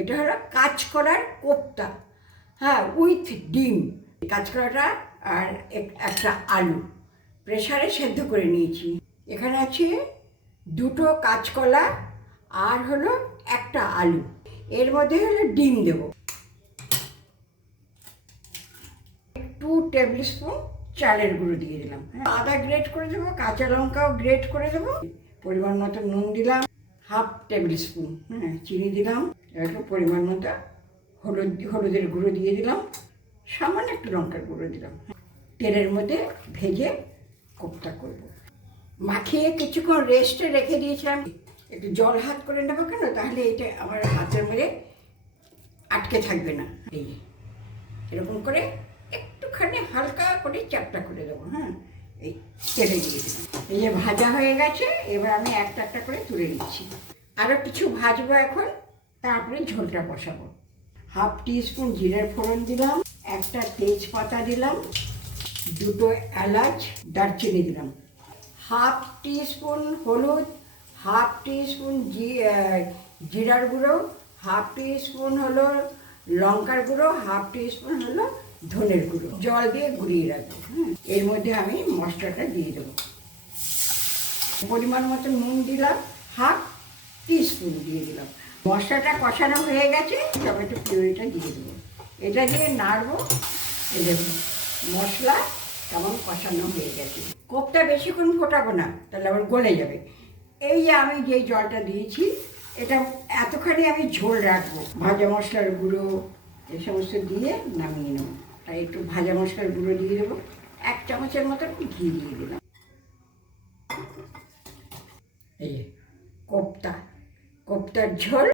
এটা হলো কাজ করার কোপ্তা। হ্যাঁ উইথ ডিম। কাজ করাটা আর এক- একটা আলু। প্রেসারে সেদ্ধ করে নিয়েছি। এখানে আছে দুটো কাঁচকলা আর হলো একটা আলু। এর মধ্যে হলো ডিম দেবো। টু টেবিল স্পুন চালের গুঁড়ো দিয়ে দিলাম। হ্যাঁ, আদা গ্রেট করে দেবো কাঁচা লঙ্কাও গ্রেট করে দেবো। পরিমাণ মতো নুন দিলাম হাফ টেবিল স্পুন হ্যাঁ চিনি দিলাম। একটু পরিমাণ মতো হলুদ, হলুদের গুঁড়ো দিয়ে দিলাম। সামান্য একটু লঙ্কার গুঁড়ো দিলাম। তেলের মধ্যে ভেজে কোপ্তা করব। মাখিয়ে কিছুক্ষণ রেস্টে রেখে দিয়েছিলাম। একটু জল হাত করে নেব কেন? তাহলে এটা আমার হাতের মধ্যে আটকে থাকবে না। এই এরকম করে একটুখানি হালকা করে চ্যাপটা করে দেবো হ্যাঁ? এই তেলে দিয়ে দিলাম। এই যে ভাজা হয়ে গেছে, এবার আমি একটা একটা করে তুলে নিচ্ছি। আরও কিছু ভাজবো এখন। তারপরে ঝোলটা বসাবো। হাফ টি স্পুন জিরের ফোড়ন দিলাম, একটা তেজপাতা দিলাম, দুটো এলাচ, দারচিনি দিলাম। হাফ টি স্পুন হলুদ, হাফ টি স্পুন জি জিরার গুঁড়ো, হাফ টি স্পুন হলো লঙ্কার গুঁড়ো, হাফ টি স্পুন হলো ধনের গুঁড়ো। জল দিয়ে গুঁড়িয়ে রাখব হ্যাঁ এর মধ্যে আমি মশলাটা দিয়ে দেবো। পরিমাণ মতো নুন দিলাম, হাফ টিস্পুন দিয়ে দিলাম। মশলাটা কষানো হয়ে গেছে টমেটো পিউরিটা দিয়ে দেবো। এটা দিয়ে নাড়বো দেখুন মশলা কেমন কষানো হয়ে গেছে। কোপটা বেশিক্ষণ ফোটাবো না তাহলে আবার গলে যাবে। এই যে আমি যেই জলটা দিয়েছি এটা এতখানি আমি ঝোল রাখব। ভাজা মশলার গুঁড়ো এ সমস্ত দিয়ে নামিয়ে নেব। তাই একটু ভাজা মশলার গুঁড়ো দিয়ে দেবো। এক চামচের মতো ঘি দিয়ে দিলাম। এই যে, কোপ্তা কোপ্তার ঝোল।